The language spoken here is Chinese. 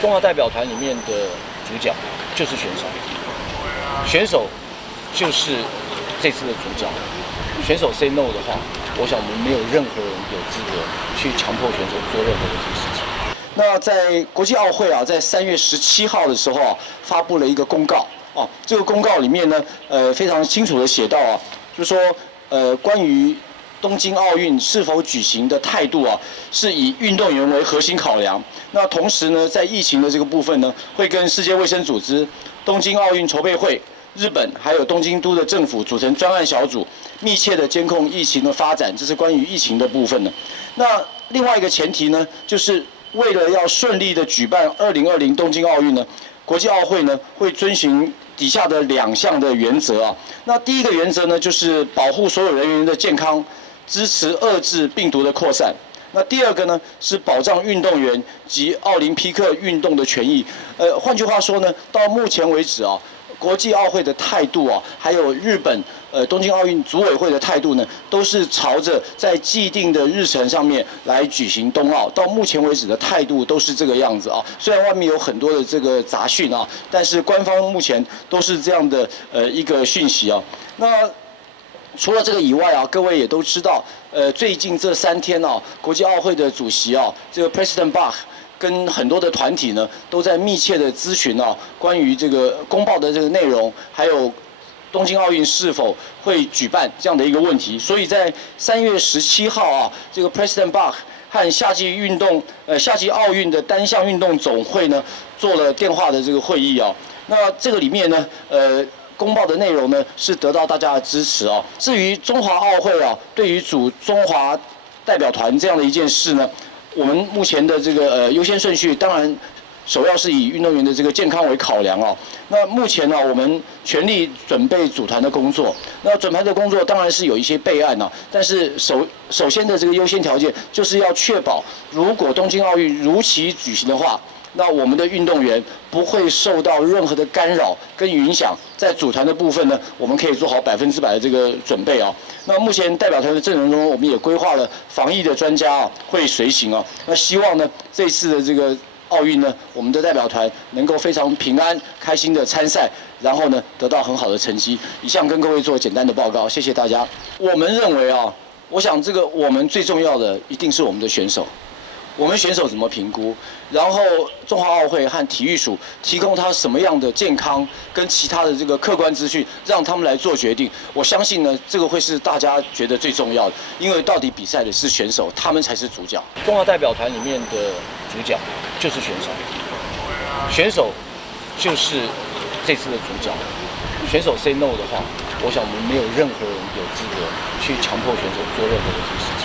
中华代表团里面的主角就是选手，选手就是这次的主角。选手 say no 的话，我想我们没有任何人有资格去强迫选手做任何的一件事情。那在国际奥会啊，在3月17号的时候啊，发布了一个公告啊，这个公告里面呢，非常清楚的写到啊，就是说关于东京奥运是否举行的态度啊，是以运动员为核心考量。那同时呢，在疫情的这个部分呢，会跟世界卫生组织、东京奥运筹备会、日本还有东京都的政府组成专案小组，密切的监控疫情的发展。这是关于疫情的部分呢。那另外一个前提呢，就是为了要顺利的举办2020东京奥运呢，国际奥会呢会遵循底下的2项的原则啊。那第一个原则呢，就是保护所有人员的健康，支持遏制病毒的扩散。那第二个呢，是保障运动员及奥林匹克运动的权益。换句话说呢，到目前为止啊，国际奥会的态度啊，还有日本东京奥运组委会的态度呢，都是朝着在既定的日程上面来举行冬奥。到目前为止的态度都是这个样子啊。虽然外面有很多的这个杂讯啊，但是官方目前都是这样的一个讯息啊。那除了这个以外啊，各位也都知道，最近这3天啊，国际奥会的主席啊，这个 President Bach 跟很多的团体呢，都在密切的咨询啊，关于这个公报的这个内容，还有东京奥运是否会举办这样的一个问题。所以在3月17号啊，这个 President Bach 和夏季奥运的单项运动总会呢，做了电话的这个会议啊。那这个里面呢，公报的内容呢是得到大家的支持哦。至于中华奥会啊，对于组中华代表团这样的一件事呢，我们目前的这个优先顺序，当然首要是以运动员的这个健康为考量哦。那目前呢，我们全力准备组团的工作。那准备的工作当然是有一些备案啊，但是首先的这个优先条件就是要确保，如果东京奥运如期举行的话，那我们的运动员不会受到任何的干扰跟影响，在组团的部分呢，我们可以做好100%的这个准备啊。那目前代表团的阵容中，我们也规划了防疫的专家啊会随行啊。那希望呢，这次的这个奥运呢，我们的代表团能够非常平安、开心的参赛，然后呢得到很好的成绩。以上跟各位做简单的报告，谢谢大家。我们认为啊，我想这个我们最重要的一定是我们的选手。我们选手怎么评估？然后中华奥会和体育署提供他什么样的健康跟其他的这个客观资讯，让他们来做决定。我相信呢，这个会是大家觉得最重要的，因为到底比赛的是选手，他们才是主角。中华代表团里面的主角就是选手，选手就是这次的主角。选手 say no 的话，我想我们没有任何人有资格去强迫选手做任何的一件事。